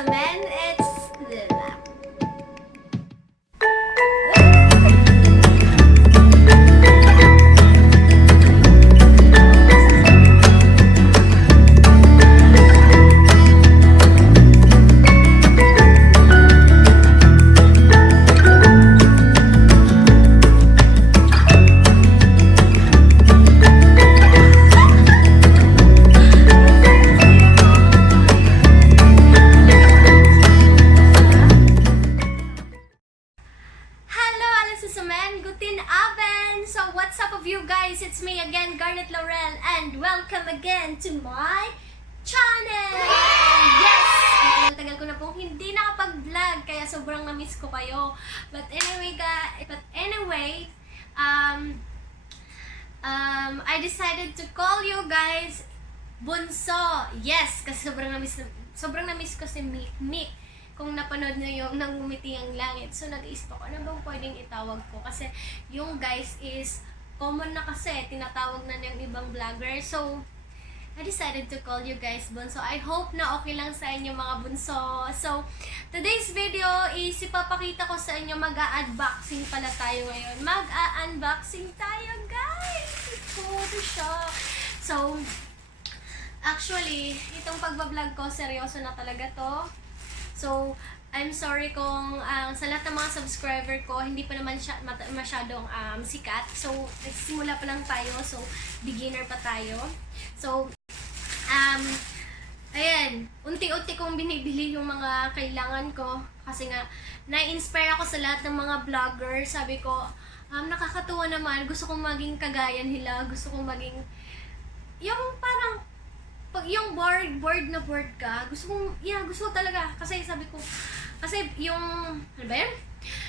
sa men, it's... So what's up of you guys? It's me again, Garnet Laurel, and welcome again to my channel! Yes! Tagal ko na pong hindi nakapag-vlog, kaya sobrang na-miss ko kayo. But anyway, I decided to call you guys Bunso. Yes, kasi sobrang na-miss ko si Mick. Kung napanood nyo yung Nang Ngumiti ang Langit. So, nag-iisip ako, ano bang pwedeng itawag ko? Kasi, yung guys is common na kasi. Tinatawag na ng ibang vlogger. So, I decided to call you guys Bunso. I hope na okay lang sa inyo mga bunso. So, today's video is ipapakita ko sa inyo. Mag-a-unboxing pala tayo ngayon. Mag-a-unboxing tayo, guys! Ito siya. So, actually, itong pagbablog ko, seryoso na talaga to. So, I'm sorry kung sa lahat ng mga subscriber ko, hindi pa naman siya masyadong sikat. So, nagsisimula pa lang tayo. So, beginner pa tayo. So, ayan, unti-unti kong binibili yung mga kailangan ko. Kasi nga, na-inspire ako sa lahat ng mga vlogger. Sabi ko, nakakatuwa naman. Gusto kong maging kagaya nila. Gusto kong maging, yung parang, pag yung bored ka, gusto ko talaga. Kasi sabi ko, kasi yung, ano ba yan?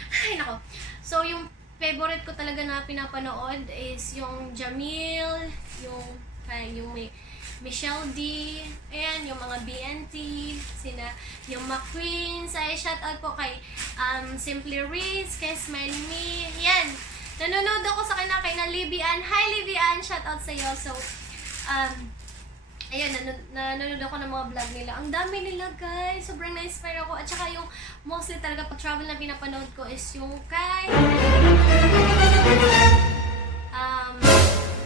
Ay, nako. So, yung favorite ko talaga na pinapanood is yung Jamil, yung may Michelle D, ayan, yung mga BNT, yung McQueens, ay shoutout po kay Simply Riz, kay Smile Me, yan. Nanonood ako sa kay na Libyan. Hi Libyan, shoutout sa iyo. So, ayan, nanonood ako ng mga vlog nila. Ang dami nila, guys. Sobrang na-inspire ako. At saka yung mostly talaga pag travel na pinapanood ko is yung kay...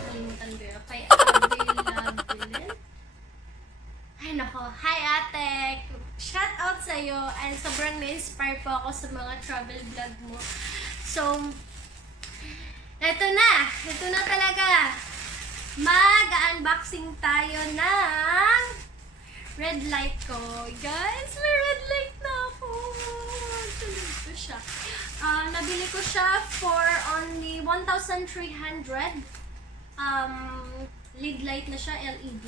kalimutan ko yun. Kay Abilabillin. Ay, nako. Hi, ate! Shout out sa'yo. And sobrang na-inspire po ako sa mga travel vlog mo. So, eto na talaga. Mag-unboxing tayo ng red light ko. Guys, may red light na ako. Ito siya. Nabili ko siya for only 1,300. Lead light na siya, LED.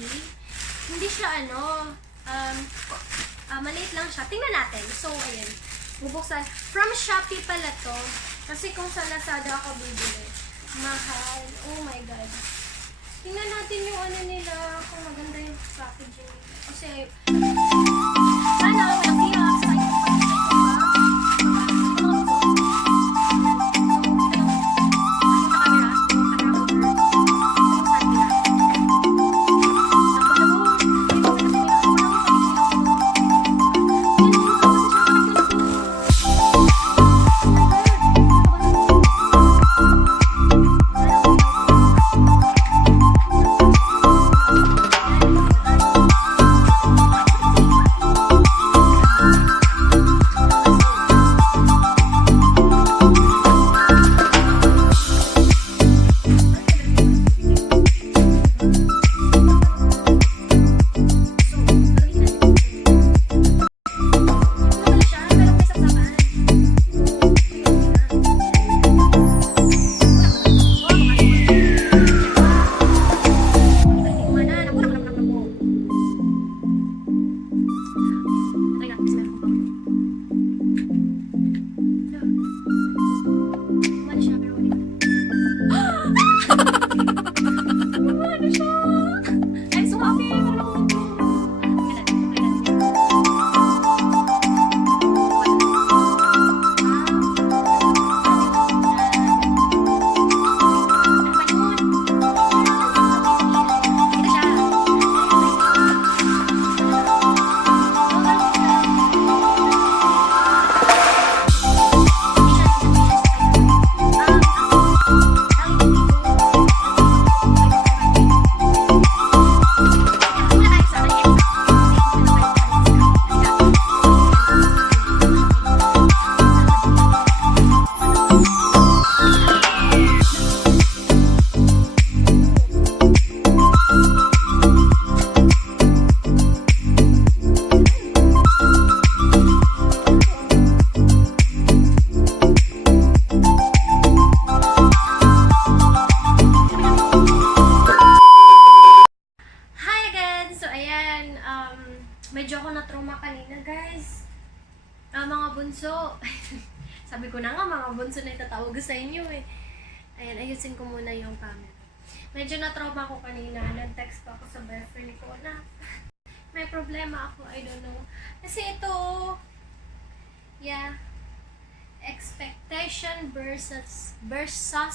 Hindi siya maliit lang siya. Tingnan natin. So, ayan. Bubuksan. From Shopee pala to. Kasi kung sa Lazada ako bibili. Mahal. Oh my God. Tingnan natin yung nila, kung maganda yung packaging. Kasi, sana, malaki yung ako na trauma kanina, guys. Mga bunso. Sabi ko na nga, mga bunso na itatawag sa inyo eh. Ayan, ayusin ko muna yung camera. Medyo na-trauma ko kanina. Nag-text pa ako sa boyfriend ko na may problema ako. I don't know. Kasi ito, yeah, expectation versus basta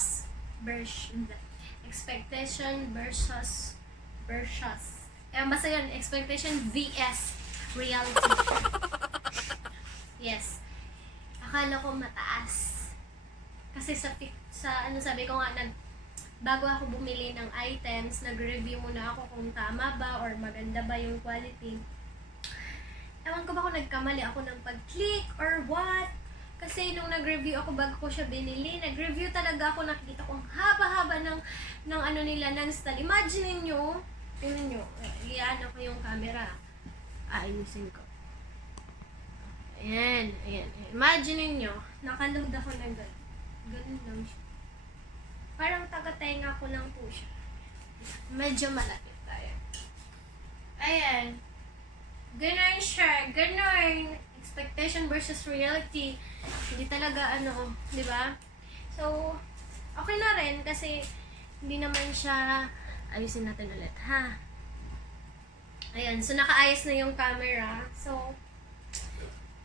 yun, expectation vs reality. Yes. Akala ko mataas. Kasi sa ano sabi ko nga, bago ako bumili ng items, nag-review muna ako kung tama ba or maganda ba yung quality. Ewan ko ba kung nagkamali ako ng pag-click or what. Kasi nung nag-review ako bago ko siya binili, nag-review talaga ako, nakikita ko ang haba-haba ng ano nila, ng style. Imagine nyo, tingnan nyo, iyaano ko yung camera. Ayusin ko. Ayan. Imagine nyo, nakaload ako ng ganun lang siya. Parang taga-tenga ko lang po siya. Medyo malapit tayo. Ayan. Ganun siya. Ganun. Expectation versus reality. Hindi talaga di ba? So, okay na rin kasi hindi naman siya, ayusin natin ulit, ha? Ayan, so nakaayos na yung camera. So,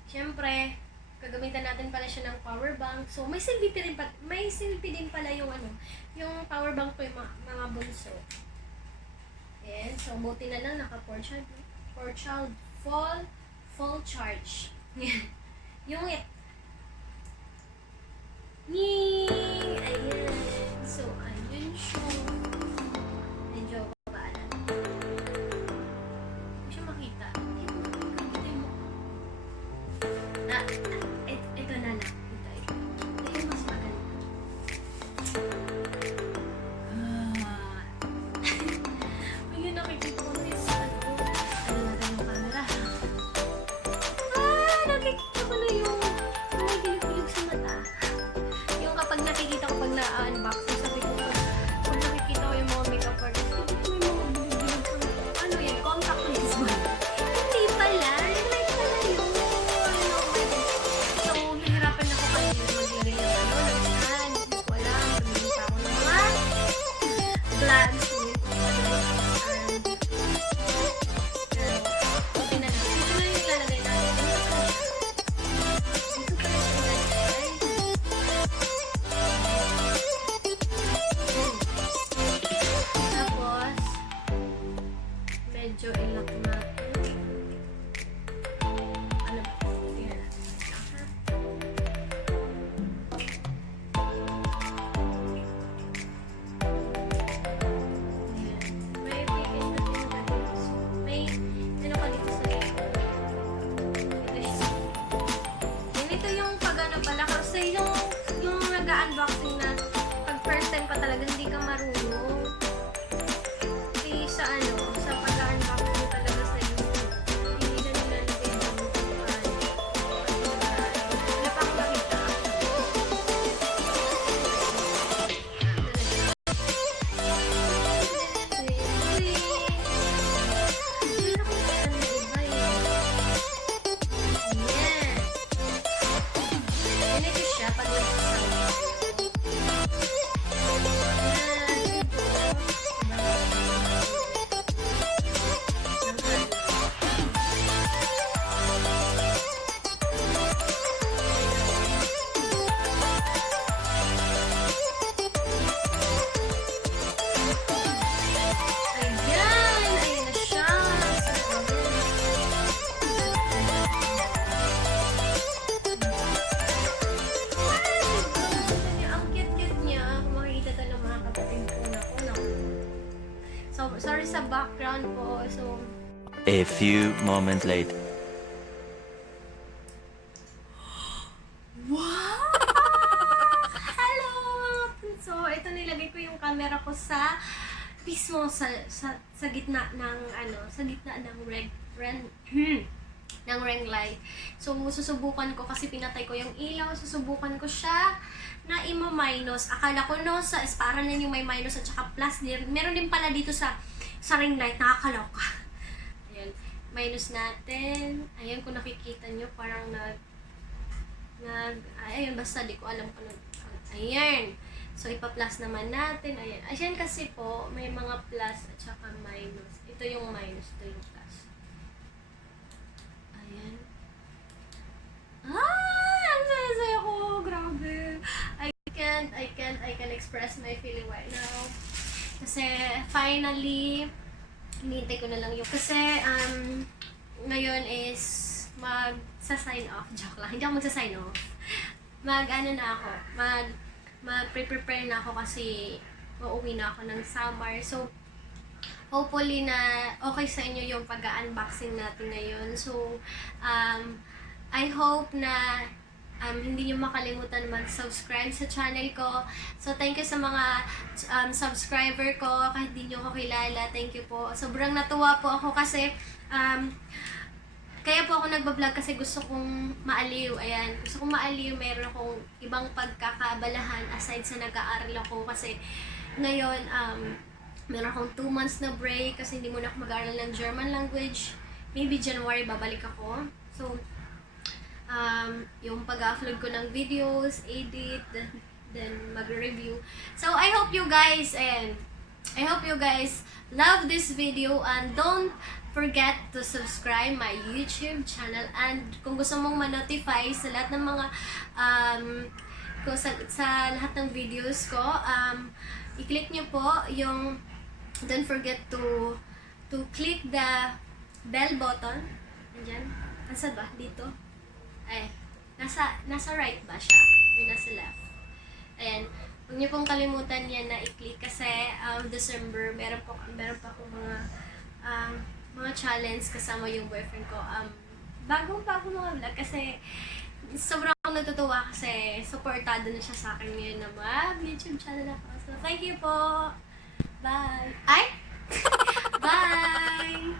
syempre, gagamitan natin pala siya ng power bank. So, may silbi din pala yung yung power bank ko yung mga bunso. Ayan, so buti na lang naka-4 child full charge. Yung ayan. So, ayun siya. Medyo babaanan. Hindi siya makita. Hindi mo. Ito na lang. Ito yung mas maganda. Ayun, nakikita ko na yung natin yung camera. Nakikita ko na yung may gilig-gilig sa mata. Yung kapag nakikita ko pag na-unboxing, sabi ko, pag nakikita ko yung mga makeup artist, may mga gilig-gilig sa mata. Ano yan? Contact lens ba? Hindi pala. Like pala yun. So, nahirapan ako kanina maglagay ng stand. Hindi ko alam. Tumingin pa ako ng mga vlogs. Medyo ilak natin. Ano ba? Tingnan natin. May pipin na dito. May ano ka dito sa likod. Ito yung pag-ano pala. Kasi yung nag-unboxing na pag first time pa talaga hindi ka marunong. Kasi sa pag-unboxing talaga sa YouTube, hindi na nilalagay ng wala pa akong makita. Ganito siya pag sorry sa background po. So, a few moments later. wow! Hello! So, ito nilagay ko yung camera ko sa mismo sa gitna ng ng ring light. So, susubukan ko kasi pinatay ko yung ilaw. Susubukan ko siya na ima-minus. Akala ko sa para na yung may minus at saka plus. Meron din pala dito sa ring light. Nakakaloka. Ayan. minus natin. Ayan, kung nakikita nyo, parang ayun, basta di ko alam kung ayan. So, ipa-plus naman natin. Ayan. Ayan kasi po, may mga plus at saka minus. Ito yung minus, ito yung plus. Ayan. Ang saya-saya ko. Grabe. I can't express my feeling right now. Kasi, finally, hinihintay ko na lang yung... Kasi, ngayon is magsa-sign off. Joke lang. Hindi ako magsa-sign off. Mag-prepare na ako kasi uuwi na ako ng summer. So, hopefully na okay sa inyo yung pag-unboxing natin ngayon. So, I hope na hindi nyo makalimutan mag-subscribe sa channel ko. So, thank you sa mga subscriber ko. Kahit di nyo ko kilala, thank you po. Sobrang natuwa po ako kasi kaya po ako nagbablog kasi gusto kong maaliw. Ayan, gusto kong maaliw. Meron akong ibang pagkakabalahan aside sa nag-aaral ako. Kasi ngayon, meron akong 2 months na break kasi hindi muna ako mag-aaral ng German language. Maybe January babalik ako. So, yung pag-upload ko ng videos, edit, then mag-review. So, I hope you guys love this video and don't forget to subscribe my YouTube channel, and kung gusto mong ma-notify sa lahat ng mga sa lahat ng videos ko, i-click nyo po yung don't forget to click the bell button. Andyan. Nasa ba? Dito? Ay, nasa right ba siya? May nasa left. Ayan. Huwag niyo pong kalimutan yan na i-click kasi December, meron pa akong mga challenge kasama yung boyfriend ko. Bagong mga vlog kasi sobrang akong natutuwa kasi supportado na siya sa akin ngayon na mag-YouTube channel ako. So, thank you po! Bye! Ay! Bye!